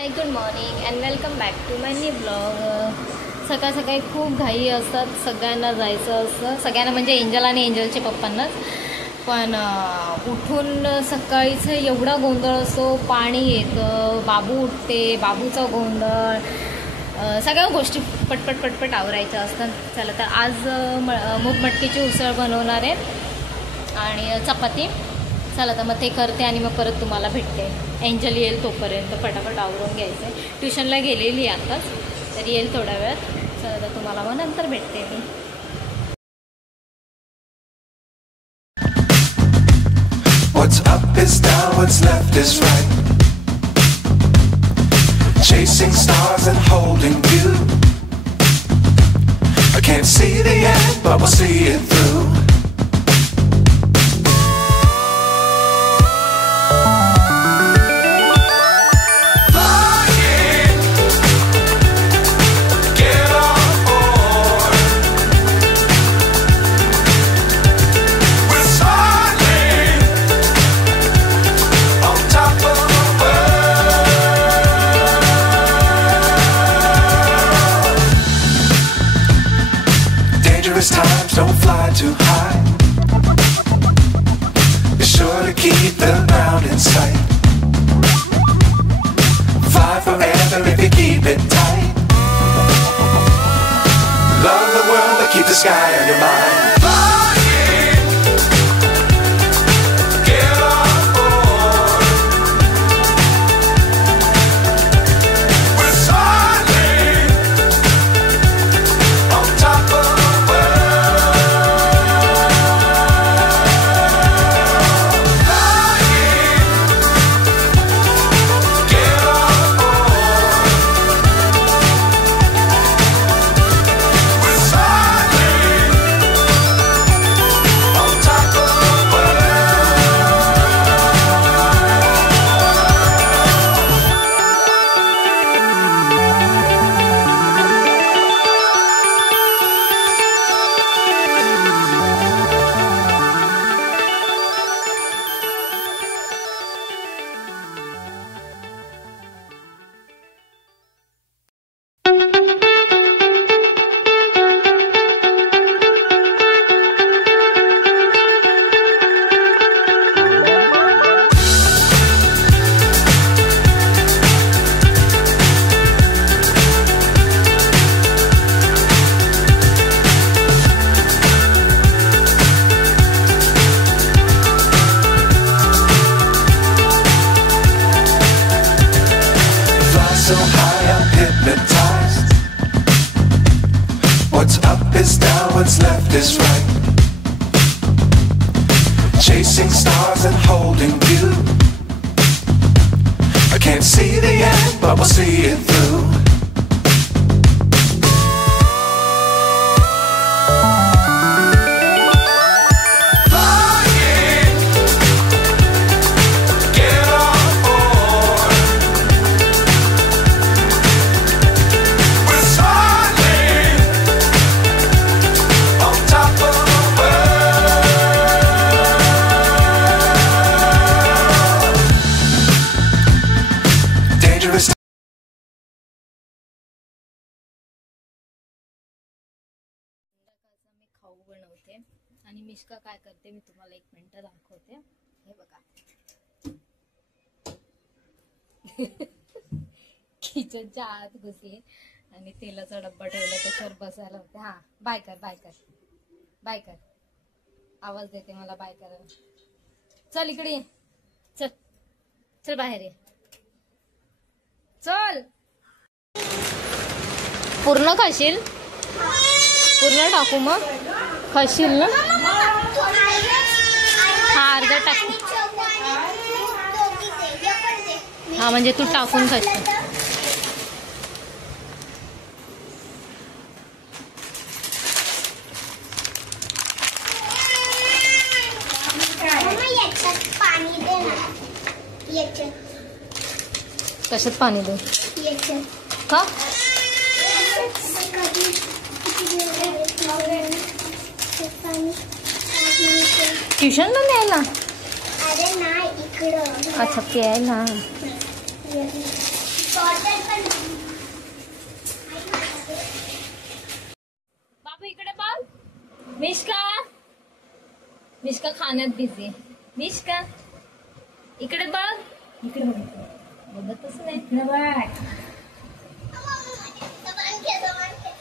High, good morning and welcome back to my new blog. सकाळ सकाळी खूप घाई असतात, सगळ्यांना जायचं असतं, सगळ्यांना म्हणजे एंजल आणि एंजलच्या पप्पांनाच. पण उठून सकाळीच एवढा गोंधळ असतो, पाणी येतं, बाबू उठते, बाबूचा गोंधळ, सगळ्या गोष्टी पटपट पटपट आवरायच्या असतात. चला तर आज मूग मटकीची उसळ बनवणार आहे आणि चपाती. चला तर मग ते करते आणि मग परत तुम्हाला भेटते. एंजल येईल तोपर्यंत फटाफट आवरून घ्यायचं आहे. ट्युशनला गेलेली आताच, तर येईल थोड्या वेळात. चला तर तुम्हाला मग नंतर भेटते मी. What's up is down, what's left is right. Chasing stars and holding you. I can't see the end, but we'll see it through. Times don't fly too high. Be sure to keep the ground in sight. Fly forever if you keep it tight. Love the world but keep the sky on your mind. So high I'm hypnotized. What's up is down, what's left is right. Chasing stars and holding you. I can't see the end, but we'll see it through. खाऊ बनवते आणि मिश्का काय करते मी तुम्हाला एक minute दाखवते. हे बघा, किचनच्या आत घुसले आणि तेलाचा डब्बा ठेवला, त्याच्यावर बसायला होते. हा, बाय कर बाय कर बाय कर, आवाज देते मला बाय करायला. चल इकडे ये, चल चल बाहेर ये, चल. पूर्ण खाशील? पूर्ण टाकू मग? खाशील ना? हा, अर्धा टाक. हा, म्हणजे तू टाकून खाशील. कशात पाणी दे? का? ट्युशनला न्यायला? अच्छा, प्यायला. मिष्का खाण्यात बिझी आहे. मिष्का इकडे बघ, इकडे बघतच नाही.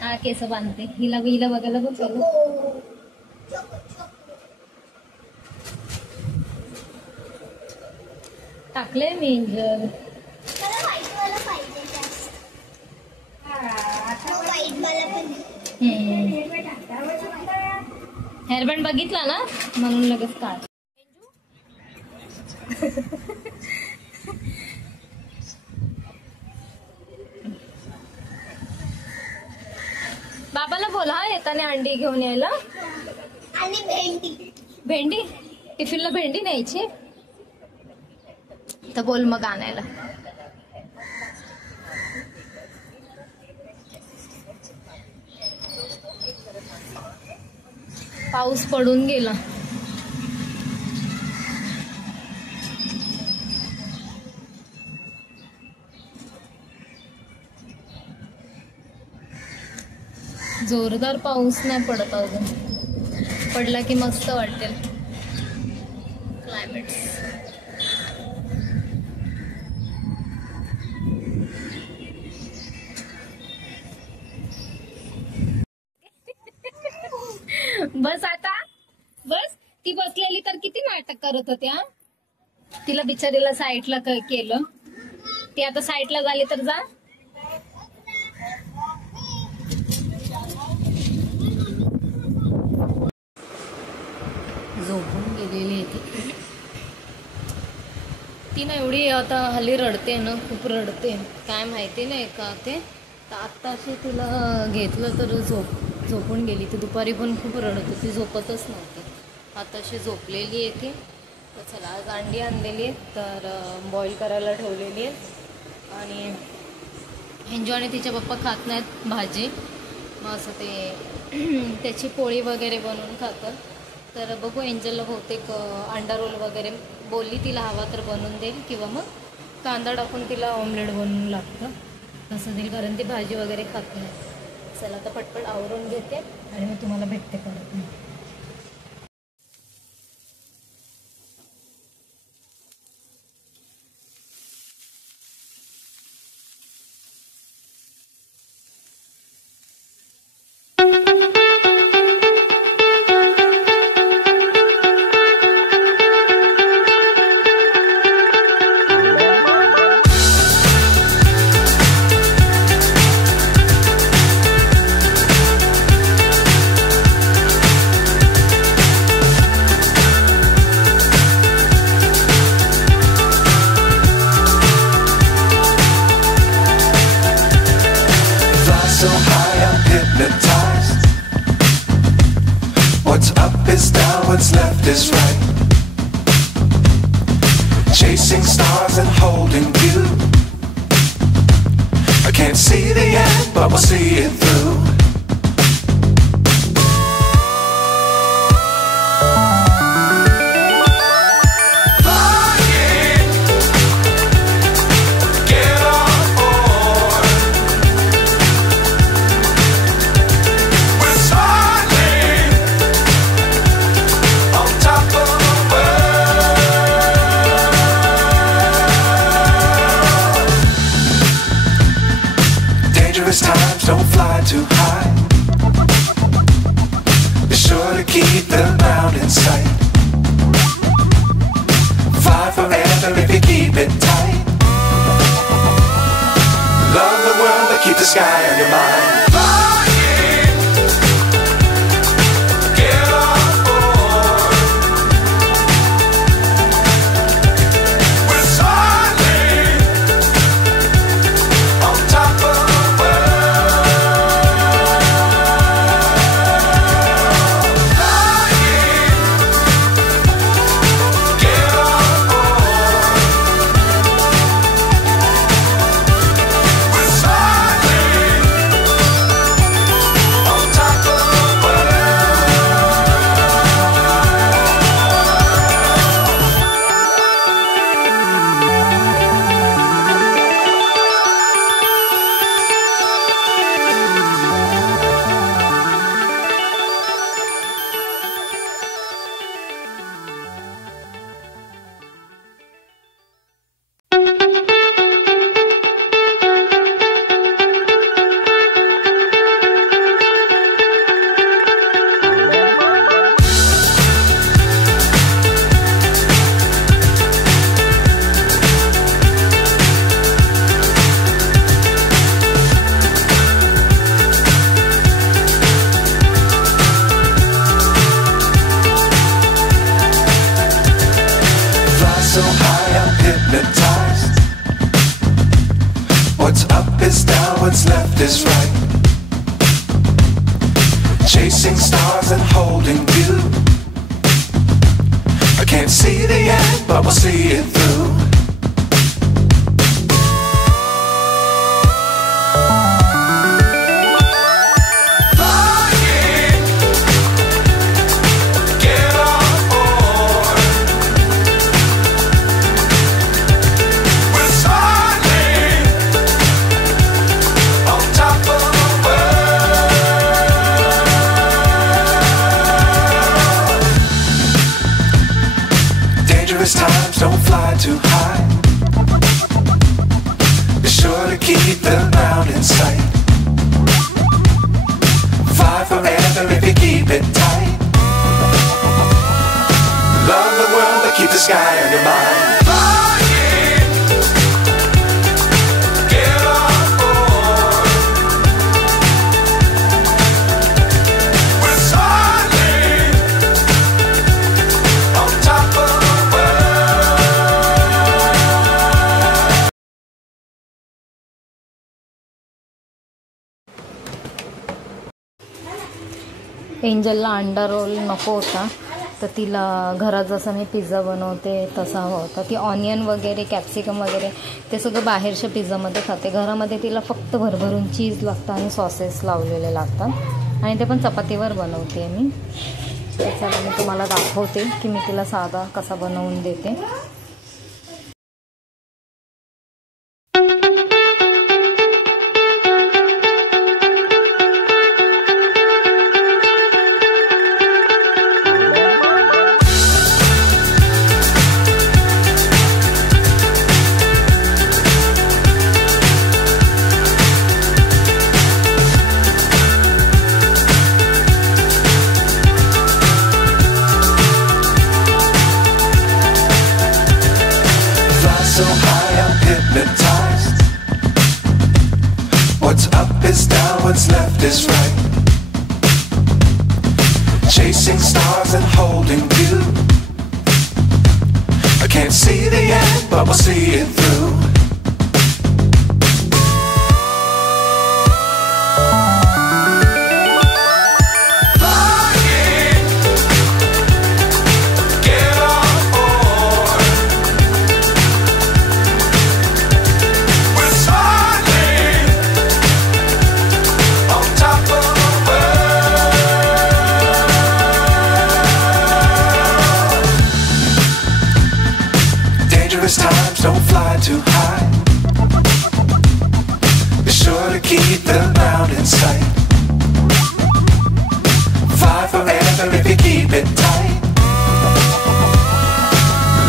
हा केस बांधते. हिला बघायला बघ. टाकले मी इंजर. हेअरबँड बघितला ना म्हणून लगेच काढ. बाबाला बोला येताना अंडी घेऊन यायला. आणि भेंडी टिफिनला भेंडी न्यायची तर बोल मग आणायला. पाऊस पडून गेला. जोरदार पाऊस नाही पडत अजून. पडला की मस्त वाटेल क्लायमेट. बस आता बस. ती बसलेली तर किती नाटक करत होत्या. तिला बिचारीला साईडला केलं. ती आता साईडला झाली तर जा. झोपून गेलेली आहे ती ना. एवढी आता हल्ली रडते ना, खूप रडते. काय माहिती नाही का ते. तर आत्ताशी तिला घेतलं तर झोपून गेली. ती दुपारी पण खूप रडत होती, झोपतच नव्हती. आताशी झोपलेली आहे ती. तर चला आज अंडी आणलेली आहेत तर बॉईल करायला ठेवलेली आहेत. आणि एंजो आणि तिच्या पप्पा खात नाहीत भाजी. मग असं ते त्याची पोळी वगैरे बनवून खातात. तर बघू. एंजलला बहुतेक अंडा रोल वगैरे बोलली, तिला हवा तर बनवून देईल किंवा मग कांदा टाकून तिला ऑमलेट बनवून लागतं तसं देईल, कारण ती भाजी वगैरे खात नाही. चला आता पटपट आवरून घेते आणि मग तुम्हाला भेटते परत. So high I'm hypnotized. What's up is down, what's left is right. Chasing stars and holding you. I can't see the end, but we'll see it through. Times don't fly too high. Be sure to keep the ground in sight. Fly forever if you keep it tight. Love the world but keep the sky on your mind. What's up is down, what's left is right. Chasing stars and holding you. I can't see the end, but we'll see it through. Times don't fly too high. Be sure to keep the ground in sight. Fly forever if you keep it tight. Love the world but keep the sky on your mind. एंजलला अंडा role नको होता, तर तिला घरात जसं मी pizza बनवते तसा हवा होता. ती ऑनियन वगैरे कॅप्सिकम वगैरे ते सगळं बाहेरच्या पिझ्झामध्ये खाते. घरामध्ये तिला फक्त भरभरून चीज लागतं आणि सॉसेस लावलेले लागतात आणि ते पण चपातीवर बनवते मी. त्याच्याला मी तुम्हाला दाखवते की मी तिला साधा कसा बनवून देते. So high I'm hypnotized. What's up is down, what's left is right. Chasing stars and holding you. I can't see the end, but we'll see it through. Times don't fly too high. Be sure to keep the ground in sight. Fly forever if you keep it tight.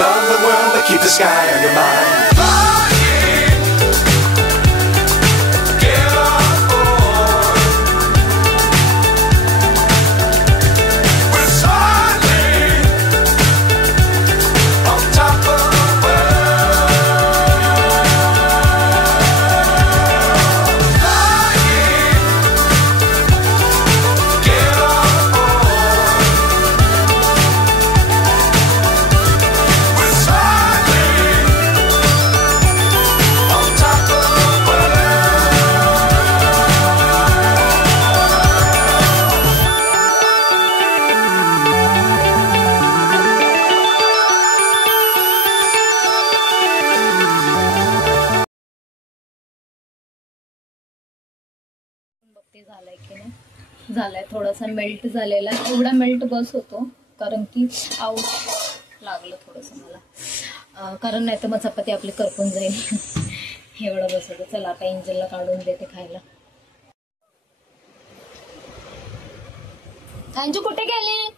Love the world but keep the sky on your mind. झालाय की नाही, झालाय. थोडासा melt झालेला, एवढा melt बस होतो कारण की आऊट लागलं थोडंसं मला, कारण नाही तर मग चपाती आपली करपून जाईल. एवढं बस होतं. चला आता एंजलला काढून देते खायला. अंजू कुठे गेली?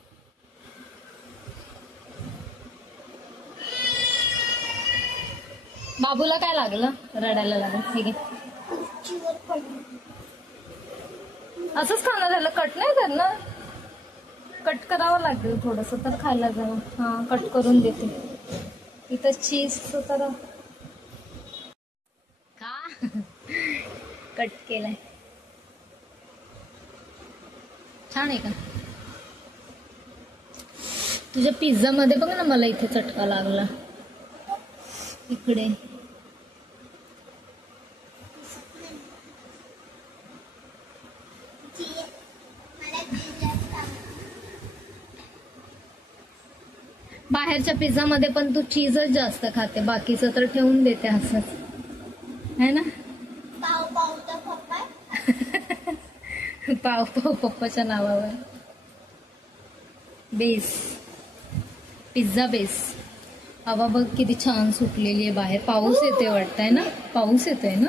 बाबूला काय लागलं? रडायला लागलं. ठीक आहे, असंच खाणं झालं. कट नाही करणार, कट करावं लागेल थोडंसं तर खायला जावं. हां, कट करून देते. इथं चीज तर का कट केलाय. छान आहे का? तुझ्या पिझ्झा मध्ये बघ ना, मला इथे चटका लागला इकडे. बाहेरच्या पिझ्झा मध्ये पण तू चीजच जास्त खाते, बाकीचं तर ठेवून देते असंच है ना. पाव पाव तर पप्पा पाव पाव पप्पाच्या नावावर. Base pizza base. हवा बघ किती छान सुटलेली आहे बाहेर. पाऊस येतोय वाटतंय ना, पाऊस येतोय ना.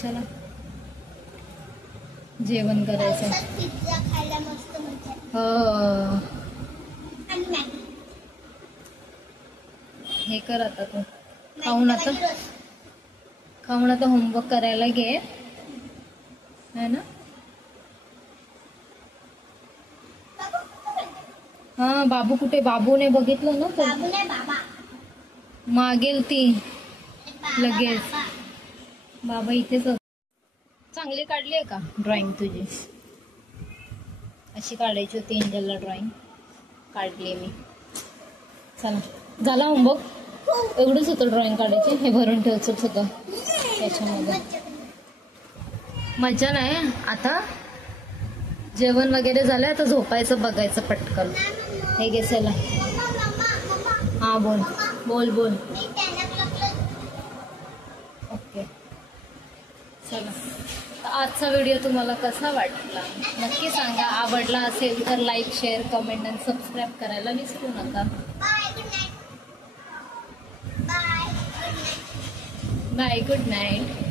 चला जेवण करायचं. पिझ्झा खायला मस्त मजा येते. हो आणि मॅगी. हे कर आता तू खाऊन आता होमवर्क करायला घे है ना. हा बाबू कुठे, बाबूने बघितलं ना तर बाबू नाही बाबा. मागेल ती बाबा, लगेच. बाबा. बाबा इथेच होते. चांगली काढली आहे का ड्रॉइंग तुझी. अशी काढायची होती एंजलला ड्रॉइंग, काढली मी. चला झाला होमवर्क. एवढंच होतं ड्रॉइंग काढायची. हे भरून ठेवायचं होतं त्याच्यामध्ये. मजा नाही. आता जेवण वगैरे झालं, आता झोपायचं, बघायचं पटकन. हे घे चला. हा बोल बोल बोल. मी 10 o'clockला ओके चला. तर आजचा व्हिडिओ तुम्हाला कसा वाटला नक्की सांगा. आवडला असेल तर लाईक, शेअर, कमेंट आणि सबस्क्राईब करायला विसरू नका. Bye good night. Bye good night. Bye good night.